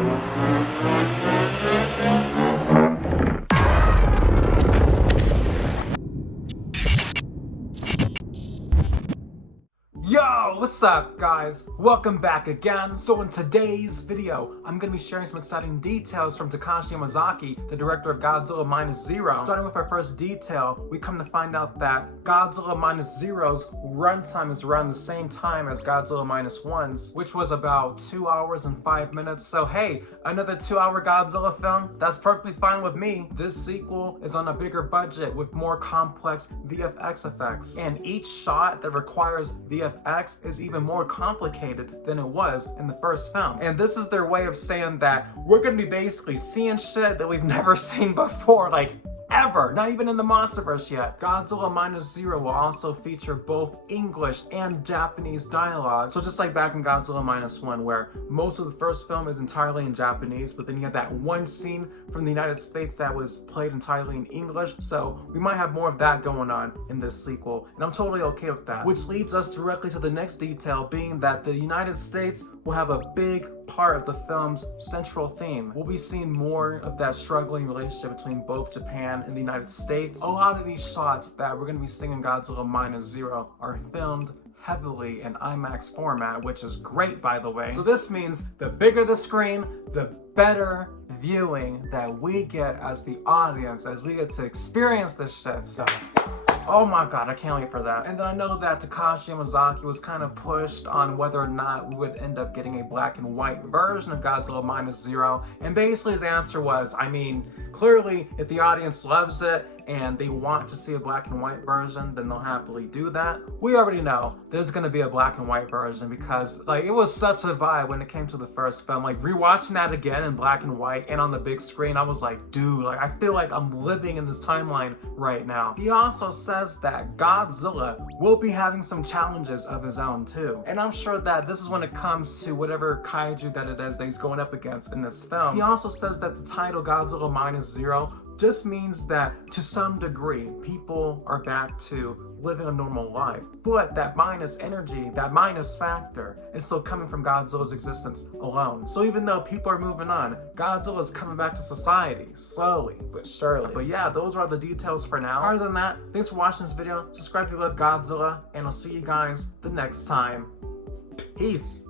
Yo, what's up guys? Welcome back again. So in today's video, I'm going to be sharing some exciting details from Takashi Yamazaki, the director of Godzilla Minus Zero. Starting with our first detail, we come to find out that Godzilla Minus Zero's runtime is around the same time as Godzilla Minus One's, which was about 2 hours and 5 minutes. So hey, another 2-hour Godzilla film? That's perfectly fine with me. This sequel is on a bigger budget with more complex VFX effects, and each shot that requires VFX is even more complicated than it was in the first film. And this is their way of saying that we're gonna be basically seeing shit that we've never seen before, like ever, not even in the Monsterverse yet. Godzilla Minus Zero will also feature both English and Japanese dialogue. So just like back in Godzilla Minus One, where most of the first film is entirely in Japanese, but then you had that one scene from the United States that was played entirely in English. So we might have more of that going on in this sequel, and I'm totally okay with that. Which leads us directly to the next detail, being that the United States will have a big part of the film's central theme. We'll be seeing more of that struggling relationship between both Japan and the United States. A lot of these shots that we're going to be seeing in Godzilla Minus Zero are filmed heavily in IMAX format, which is great, by the way. So this means the bigger the screen, the better viewing that we get as the audience, as we get to experience this shit. So oh my god, I can't wait for that. And then I know that Takashi Yamazaki was kind of pushed on whether or not we would end up getting a black and white version of Godzilla Minus Zero. And basically his answer was, I mean, clearly if the audience loves it and they want to see a black and white version, then they'll happily do that. We already know there's gonna be a black and white version because like it was such a vibe when it came to the first film. Like rewatching that again in black and white and on the big screen, I was like, dude, like I feel like I'm living in this timeline right now. He also says that Godzilla will be having some challenges of his own too. And I'm sure that this is when it comes to whatever kaiju that it is that he's going up against in this film. He also says that the title Godzilla Minus Zero just means that to some degree, people are back to living a normal life. But that minus energy, that minus factor is still coming from Godzilla's existence alone. So even though people are moving on, Godzilla's coming back to society, slowly but surely. But yeah, those are the details for now. Other than that, thanks for watching this video. Subscribe if you love Godzilla, and I'll see you guys the next time. Peace.